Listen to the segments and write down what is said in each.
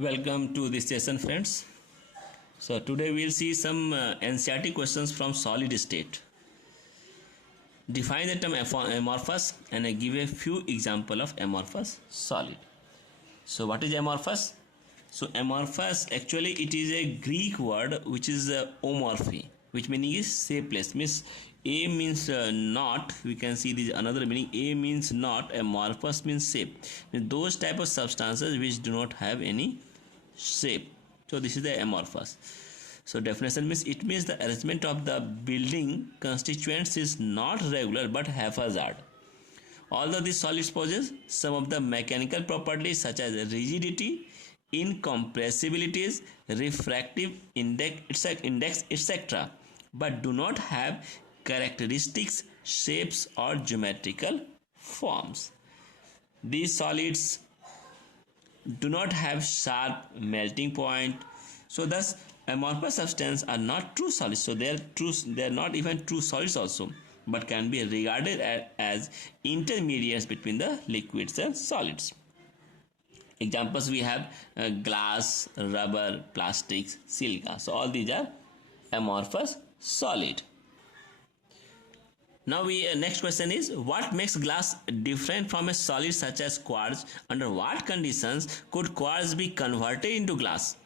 Welcome to this session, friends. So today we'll see some Ncert questions from solid state. Define the term amorphous and I give a few example of amorphous solid. So what is amorphous? So amorphous, actually it is a Greek word which is omorphy, which meaning is shapeless. Means A means not. We can see this another meaning. A means not. Amorphous means shape. Means those type of substances which do not have any shape. So this is the amorphous. So definition means it means the arrangement of the building constituents is not regular but haphazard. Although these solids possess some of the mechanical properties such as rigidity, incompressibilities, refractive index, etc., but do not have characteristics, shapes, or geometrical forms. These solids do not have sharp melting point, so thus amorphous substances are not true solids. So they are not even true solids also, but can be regarded as intermediates between the liquids and solids. Examples we have glass, rubber, plastics, silica. So all these are amorphous solid. Now next question is, what makes glass different from a solid such as quartz? Under what conditions could quartz be converted into glass?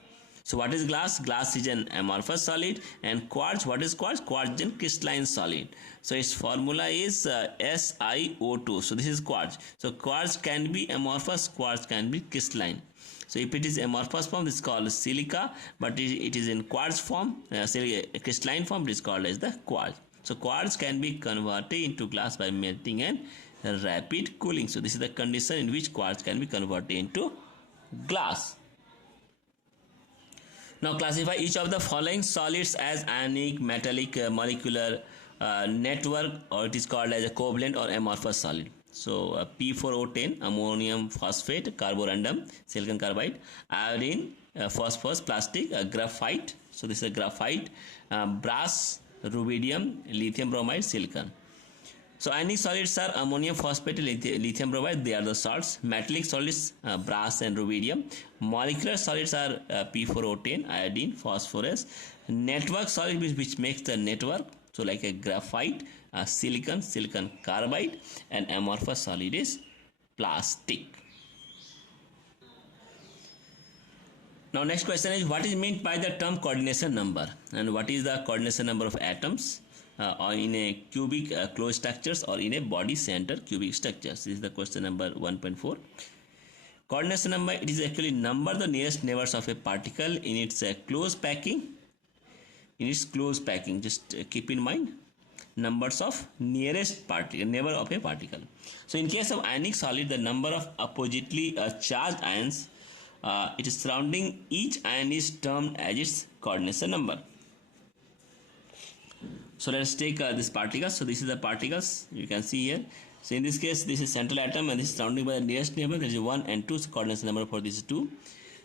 So what is glass? Glass is an amorphous solid, and quartz, what is quartz? Quartz is a crystalline solid. So its formula is SiO2. So this is quartz. So quartz can be amorphous, quartz can be crystalline. So if it is amorphous form, this is called silica, but it is in quartz form, crystalline form, it is called as the quartz. So quartz can be converted into glass by melting and rapid cooling. So this is the condition in which quartz can be converted into glass. Now classify each of the following solids as ionic, metallic, molecular network, or it is called as a covalent or amorphous solid. So P4O10, ammonium phosphate, carborundum, silicon carbide, iodine, phosphorus, plastic, graphite. So this is a graphite, brass, rubidium, lithium bromide, silicon. So ionic solids are ammonium phosphate, lithium bromide, they are the salts. Metallic solids, brass and rubidium. Molecular solids are P4O10, iodine, phosphorus. Network solid which makes the network, so like a graphite, silicon carbide, and amorphous solid is plastic. Now next question is, what is meant by the term coordination number, and what is the coordination number of atoms or in a cubic closed structures or in a body center cubic structures? This is the question number 1.4. Coordination number, it is actually number the nearest neighbors of a particle in its closed packing. In its closed packing, just keep in mind numbers of nearest particle, neighbor of a particle. So in case of ionic solid, the number of oppositely charged ions it is surrounding each ion is termed as its coordination number. So let's take this particles. So this is the particles you can see here. So in this case, this is central atom and this is surrounded by the nearest neighbor. There is 1 and 2, so coordination number for these 2.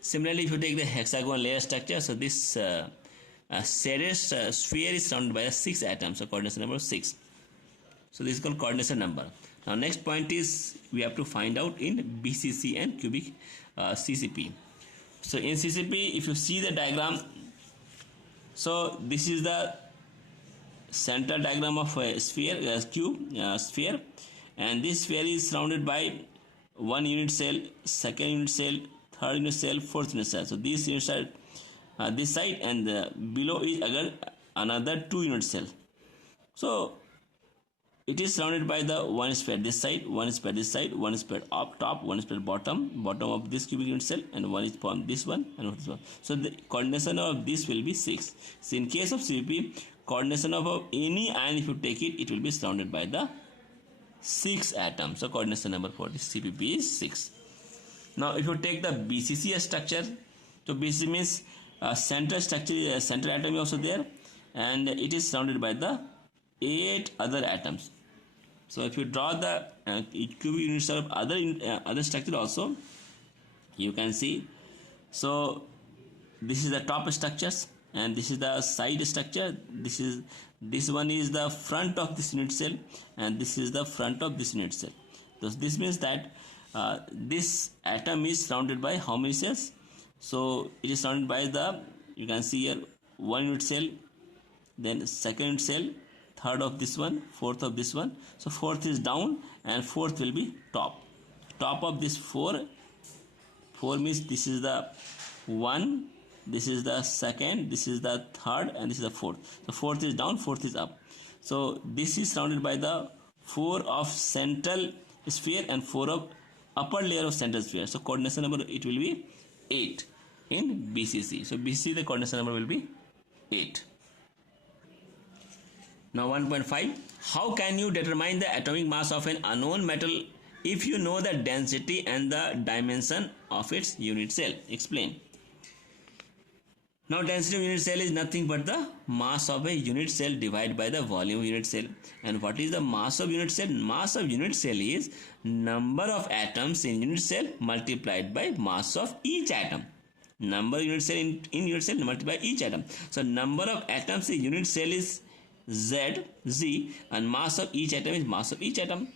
Similarly, if you take the hexagon layer structure, so this shaded sphere is surrounded by 6 atoms, so coordination number 6. So this is called coordination number. Now next point is we have to find out in BCC and cubic CCP. So in CCP, if you see the diagram, so this is the central diagram of a sphere, sphere, and this sphere is surrounded by 1 unit cell, 2nd unit cell, 3rd unit cell, 4th unit cell. So these units are this side, and below is again another 2 unit cell. So it is surrounded by the 1 sphere this side, 1 sphere this side, 1 sphere up top, 1 sphere bottom of this cubic unit cell, and 1 is from this one and this one. So the coordination of this will be 6. So in case of CP, coordination of any ion, if you take it, it will be surrounded by the 6 atoms. So coordination number for this CPP is 6. Now if you take the BCC structure, so BCC means central structure, central atom is also there, and it is surrounded by the 8 other atoms. So if you draw the cubic units of other structure also, you can see. So this is the top structures, and this is the side structure. This one is the front of this unit cell, and this is the front of this unit cell. So this means that this atom is surrounded by how many cells? So it is surrounded by the, you can see here, one unit cell, then second unit cell, third of this one, fourth of this one. So fourth is down and fourth will be top. Top of this four means this is the one, this is the second, this is the third, and this is the fourth. So fourth is down, fourth is up. So this is surrounded by the four of central sphere and four of upper layer of central sphere. So coordination number, it will be 8 in BCC. So BCC, the coordination number will be 8. Now 1.5, how can you determine the atomic mass of an unknown metal if you know the density and the dimension of its unit cell? Explain. Now density of unit cell is nothing but the mass of a unit cell divided by the volume of unit cell. And what is the mass of unit cell? Mass of unit cell is number of atoms in unit cell multiplied by mass of each atom. Number of unit cell in unit cell multiplied by each atom. So number of atoms in unit cell is Z, and mass of each atom is mass of each atom.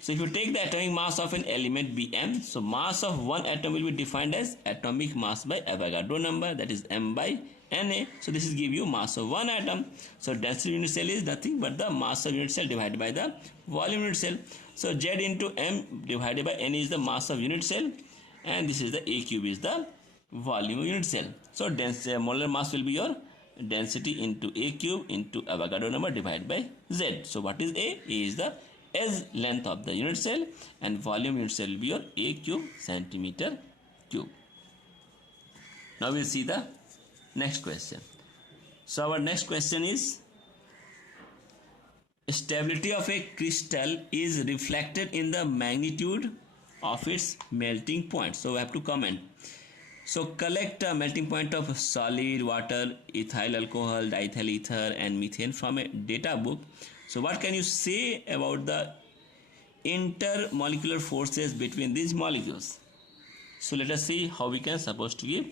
So if you take the atomic mass of an element Bm, so mass of one atom will be defined as atomic mass by Avogadro number, that is m by Na. So this is give you mass of one atom. So density of unit cell is nothing but the mass of unit cell divided by the volume unit cell. So Z into m divided by N is the mass of unit cell, and this is the A cube is the volume of unit cell. So molar mass will be your density into A cube into Avogadro number divided by Z. So what is A? A is the S length of the unit cell, and volume unit cell will be your A cube centimeter cube. Now we'll see the next question. So our next question is, stability of a crystal is reflected in the magnitude of its melting point. So we have to comment. So collect a melting point of solid, water, ethyl alcohol, diethyl ether, and methane from a data book. So what can you say about the intermolecular forces between these molecules? So let us see how we can supposed to give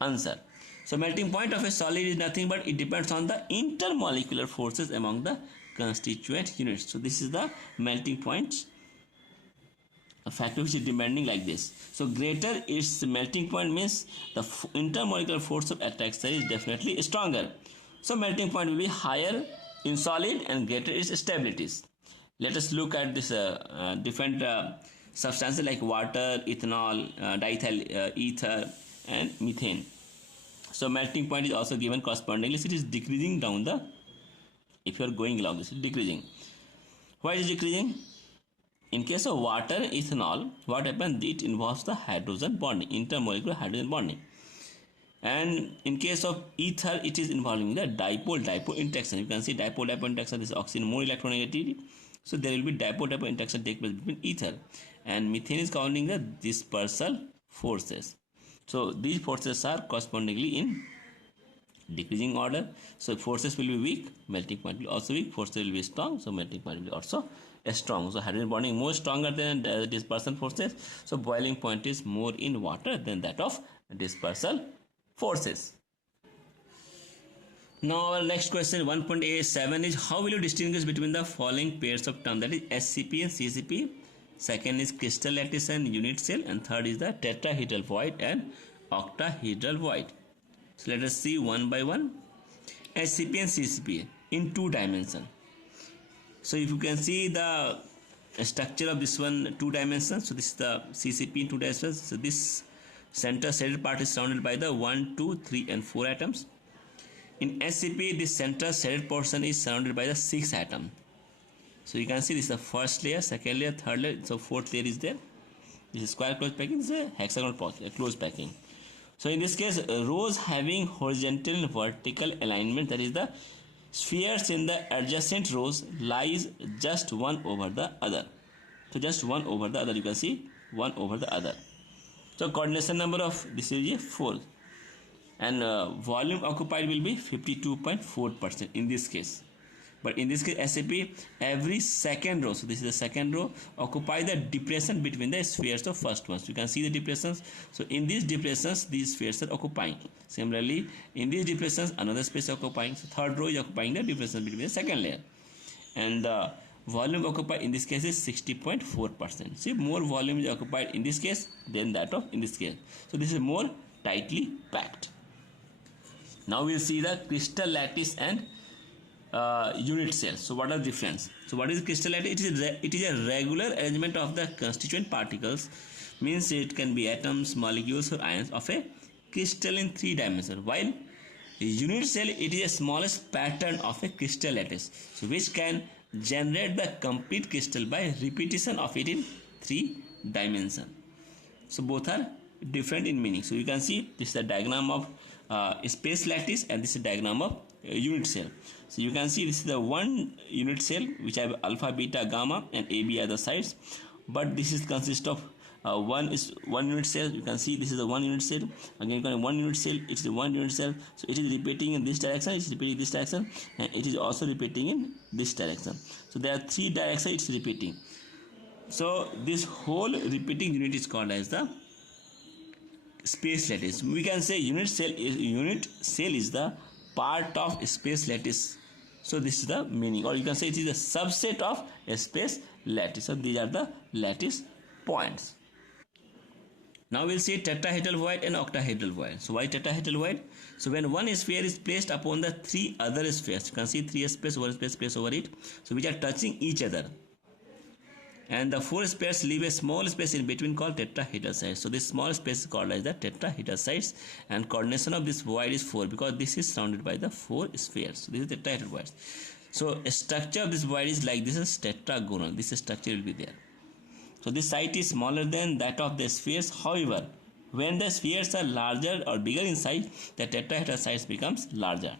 answer. So melting point of a solid is nothing but it depends on the intermolecular forces among the constituent units. So this is the melting point, a factor which is demanding like this. So greater its melting point means the intermolecular force of attraction is definitely stronger. So melting point will be higher in solid and greater its stabilities. Let us look at this different substances like water, ethanol, diethyl ether, and methane. So melting point is also given correspondingly. So it is decreasing down the, if you are going along this, is decreasing. Why is it decreasing? In case of water, ethanol, what happens? It involves the hydrogen bonding, intermolecular hydrogen bonding. And in case of ether, it is involving the dipole-dipole interaction. You can see dipole-dipole interaction. This is oxygen more electronegativity. So there will be dipole-dipole interaction take place between ether. And methane is counting the dispersal forces. So these forces are correspondingly in decreasing order. So forces will be weak, melting point will also weak. Forces will be strong, so melting point will be also strong. So hydrogen bonding more stronger than dispersal forces. So boiling point is more in water than that of dispersal forces. Now our next question 1.A7 is, how will you distinguish between the following pairs of terms, that is SCP and CCP? Second is crystal lattice and unit cell, and third is the tetrahedral void and octahedral void. So let us see one by one. SCP and CCP in 2 dimensions. So if you can see the structure of this one 2 dimensions, so this is the CCP in 2 dimensions. So this center shaded part is surrounded by the 1, 2, 3 and 4 atoms. In SCP, this center shaded portion is surrounded by the 6 atoms. So you can see this is the first layer, second layer, third layer, so fourth layer is there. This is square closed packing, this is a hexagonal closed packing. So in this case, rows having horizontal and vertical alignment, that is the spheres in the adjacent rows lies just one over the other. So just one over the other, you can see one over the other. So coordination number of this is 4, and volume occupied will be 52.4% in this case. But in this case SCP, every second row, so this is the second row, occupy the depression between the spheres of first ones. You can see the depressions. So in these depressions, these spheres are occupying. Similarly, in these depressions, another space occupying. So third row is occupying the depression between the second layer. And the volume occupied in this case is 60.4%. See, more volume is occupied in this case than that of in this case. So this is more tightly packed. Now we'll see the crystal lattice and unit cell. So what are the difference? So what is crystal lattice? It is a regular arrangement of the constituent particles, means it can be atoms, molecules or ions of a crystal in 3 dimensions, while a unit cell, it is a smallest pattern of a crystal lattice, so which can generate the complete crystal by repetition of it in 3 dimensions. So both are different in meaning. So you can see this is the diagram of space lattice and this is diagram of unit cell. So you can see this is the one unit cell which have alpha, beta, gamma and AB are the sides, but this is consist of one unit cell. You can see this is the one unit cell. Again you can one unit cell, it is the one unit cell, so it is repeating in this direction, it is repeating this direction, and it is also repeating in this direction. So there are 3 directions it is repeating. So this whole repeating unit is called as the space lattice. We can say unit cell is the part of space lattice. So this is the meaning, or you can say it is a subset of a space lattice. So these are the lattice points. Now we'll see tetrahedral void and octahedral void. So why tetrahedral void? So when one sphere is placed upon the 3 other spheres, you can see 3 space, 1 space placed over it, so which are touching each other, and the 4 spheres leave a small space in between called tetrahedral sides. So this small space is called as the tetrahedral sides, and coordination of this void is 4 because this is surrounded by the 4 spheres. So this is tetrahedral void. So a structure of this void is like this, is tetragonal. This structure will be there. So this site is smaller than that of the spheres. However, when the spheres are larger or bigger in size, the tetrahedral size becomes larger.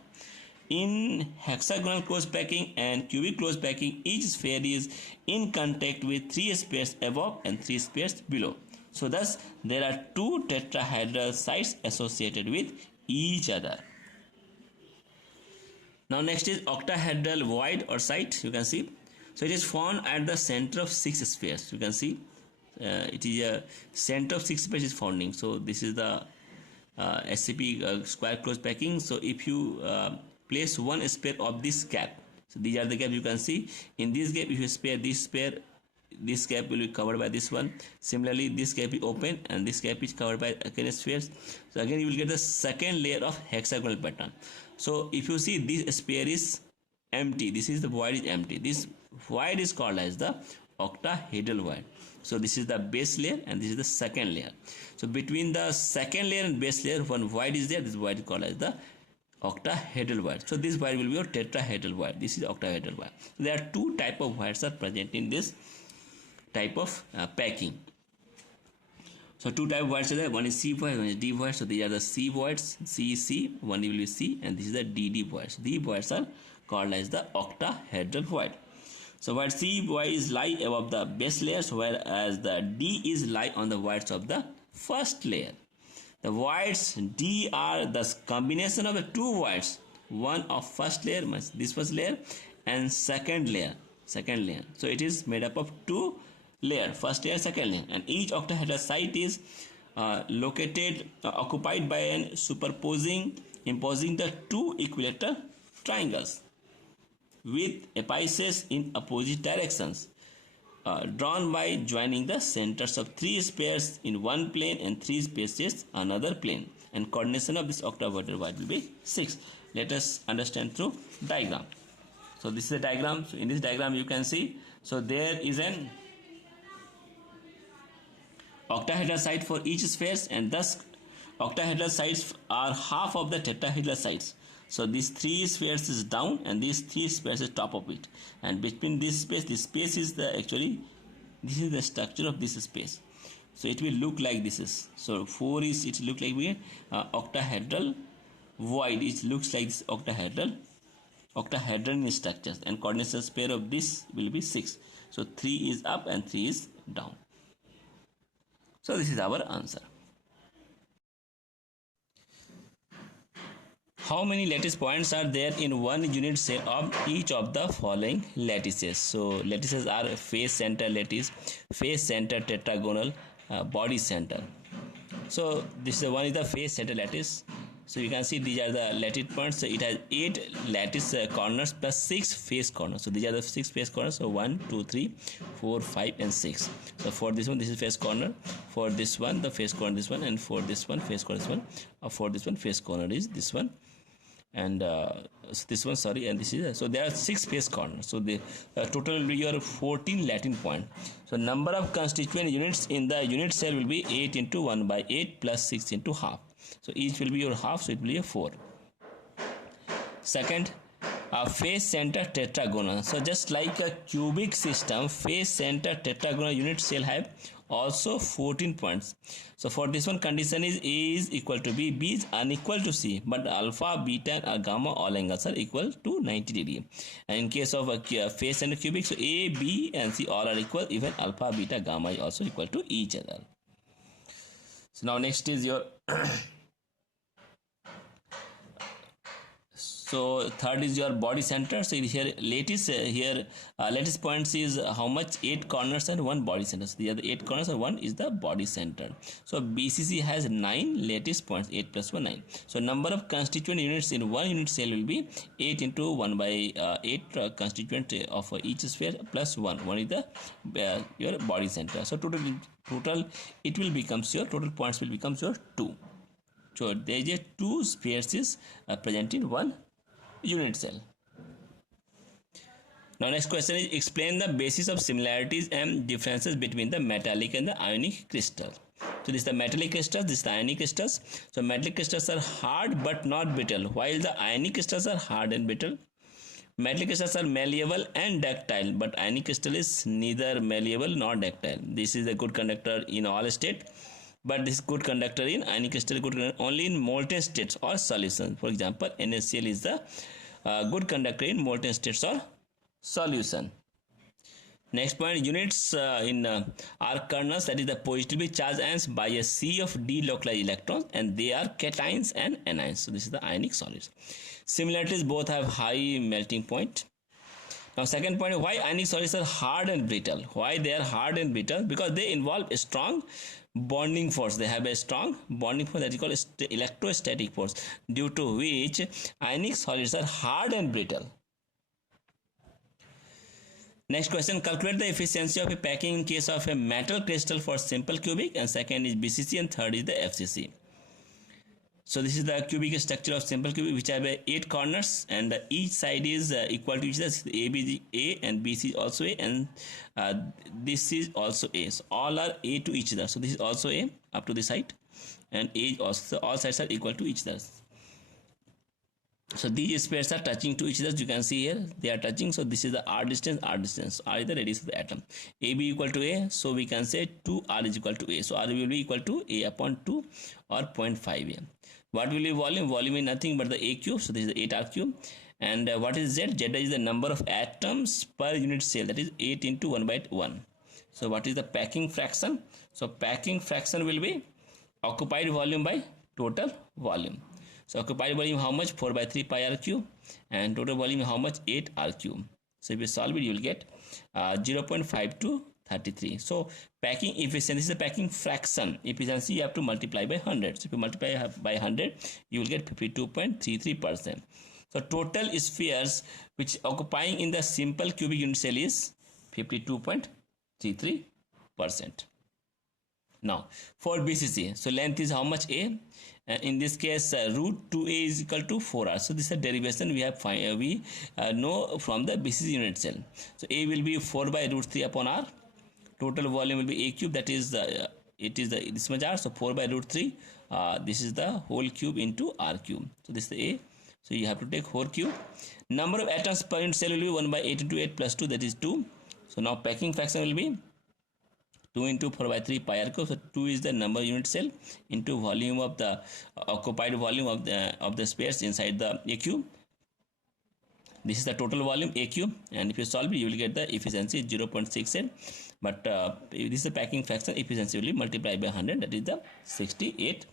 In hexagonal close packing and cubic close packing, each sphere is in contact with 3 spheres above and 3 spheres below. So thus there are 2 tetrahedral sites associated with each other. Now next is octahedral void or site. You can see, so it is found at the center of 6 spheres. You can see it is a center of 6 spheres is founding. So this is the SCP square close packing. So if you place one sphere of this gap, so these are the gap you can see. In this gap, if you spare this sphere, this gap will be covered by this one. Similarly, this gap is open and this gap is covered by again spheres. So again you will get the second layer of hexagonal pattern. So if you see this sphere is empty, this is the void is empty, this void is called as the octahedral void. So this is the base layer and this is the second layer. So between the second layer and base layer, one void is there, this void is called as the octahedral void. So this void will be your tetrahedral void. This is octahedral void. So there are 2 type of voids are present in this type of packing. So 2 type of voids are there. One is C void, one is D void. So these are the C voids. C is C, one will be C, and this is the DD voids. The voids are called as the octahedral void. So void C void is lie above the base layers, whereas the D is lie on the voids of the first layer. The voids D are the combination of the 2 voids, one of first layer, this first layer, and second layer. So it is made up of 2 layers, first layer, second layer, and each octahedral site is occupied by an imposing the 2 equilateral triangles with apices in opposite directions, drawn by joining the centers of 3 spheres in one plane and 3 spaces another plane, and coordination of this octahedral void will be 6. Let us understand through diagram. So this is the diagram. So in this diagram you can see, so there is an octahedral site for each spheres, and thus octahedral sites are half of the tetrahedral sites. So these 3 spheres is down and these 3 spheres is top of it, and between this space is the actually this is the structure of this space. So it will look like this is, so 4 is it look like we octahedral void, it looks like this octahedral structures, and coordination pair of this will be 6. So 3 is up and 3 is down. So this is our answer. How many lattice points are there in one unit cell of each of the following lattices? So lattices are face center lattice, face center tetragonal, body center. So this is one is the face center lattice. So you can see these are the lattice points. So it has 8 lattice corners plus 6 face corners. So these are the 6 face corners. So 1, 2, 3, 4, 5 and 6. So for this one, this is face corner. For this one, the face corner this one, and for this one, face corner this one. For this one, face corner is this one, and so this one, sorry, and this is, so there are 6 face corners. So the total will be your 14 Latin point. So number of constituent units in the unit cell will be 8 into 1 by 8 plus 6 into half. So each will be your half, so it will be a 4. Second, face center tetragonal. So just like a cubic system, face center tetragonal unit cell have also 14 points. So for this one, condition is A is equal to B, B is unequal to C, but alpha, beta and gamma all angles are equal to 90 degree. And in case of a face center cubic, so A, B and C all are equal, even alpha, beta, gamma is also equal to each other. So now next is your so third is your body center. So here lattice lattice points is how much? 8 corners and 1 body center. So the other 8 corners and 1 is the body center. So BCC has 9 lattice points, 8 plus 1 9. So number of constituent units in one unit cell will be 8 into 1 by 8 constituent of each sphere plus 1. 1 is the your body center. So total it will becomes your total points will becomes your 2. So there is a 2 spheres is present in one unit cell. Now next question is explain the basis of similarities and differences between the metallic and the ionic crystal. So this is the metallic crystals, this is the ionic crystals. So metallic crystals are hard but not brittle, while the ionic crystals are hard and brittle. Metallic crystals are malleable and ductile, but ionic crystal is neither malleable nor ductile. This is a good conductor in all state, but this good conductor in ionic crystal good conductor only in molten states or solutions. For example, NaCl is the good conductor in molten states or solution. Next point, units are kernels, that is the positively charged ions by a sea of delocalized electrons, and they are cations and anions. So this is the ionic solids. Similarities, both have high melting point. Now second point, why ionic solids are hard and brittle? Why they are hard and brittle? Because they involve a strong bonding force. They have a strong bonding force that is called electrostatic force, due to which ionic solids are hard and brittle. Next question, calculate the efficiency of a packing in case of a metal crystal for simple cubic, and second is BCC and third is the FCC. So this is the cubic structure of simple cubic, which have 8 corners and each side is equal to each other. A, B, A and BC is also A, and this is also A. So all are A to each other. So this is also A up to this height, and A also, all sides are equal to each other. So these spheres are touching to each other. You can see here they are touching. So this is the R distance, R distance. R is the radius of the atom. AB equal to A. So we can say 2R is equal to A. So R will be equal to A upon 2 or 0.5 A. What will be volume? Volume is nothing but the A cube. So this is the 8R cube. And what is Z? Z is the number of atoms per unit cell. That is 8 into 1 by 1. So what is the packing fraction? So packing fraction will be occupied volume by total volume. So occupied volume how much? 4 by 3 pi R cube, and total volume how much? 8 R cube. So if you solve it, you will get 0.5233. So packing efficiency, this is the packing fraction. Efficiency you have to multiply by 100. So if you multiply by 100, you will get 52.33%. So total spheres which occupying in the simple cubic unit cell is 52.33%. Now for BCC, so length is how much? A. In this case, root 2A is equal to 4R. So this is a derivation we have know from the BCC unit cell. So A will be 4 by root 3 upon R. Total volume will be A cube, that is this much R. So 4 by root 3. This is the whole cube into R cube. So this is the A. So you have to take 4 cube. Number of atoms per unit cell will be 1 by 8 into 8 plus 2, that is 2. So now packing fraction will be 2 into 4 by 3 pi R cube. So 2 is the number unit cell into volume of the occupied volume of the space inside the A cube. This is the total volume A cube, and if you solve it, you will get the efficiency 0.68. But this is the packing fraction. Efficiency will be multiplied by 100, that is the 68%.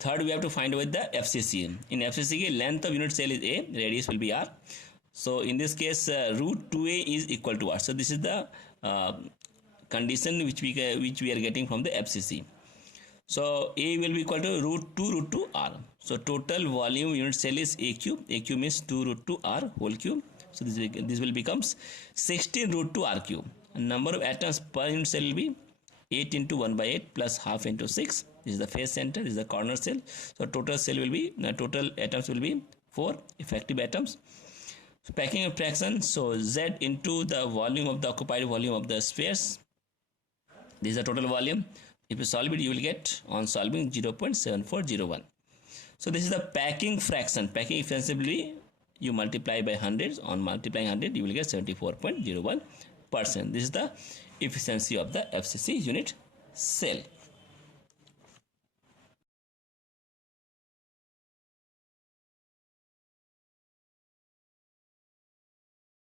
Third, we have to find out the FCC. In FCC, length of unit cell is A, radius will be R. So in this case, root 2A is equal to R. So this is the condition which we are getting from the FCC. So A will be equal to root 2 R. So total volume unit cell is A cube. A cube means 2 root 2 R whole cube. So this will becomes 16 root 2 R cube. And number of atoms per unit cell will be 8 into 1 by 8 plus half into 6. This is the face center. This is the corner cell. So total cell will be total atoms will be 4 effective atoms. So packing fraction. So Z into the volume of the occupied volume of the spheres. This is the total volume. If you solve it, you will get on solving 0.7401. So this is the packing fraction. Packing efficiency will be you multiply by hundreds. On multiplying 100, you will get 74.01%. This is the efficiency of the FCC unit cell.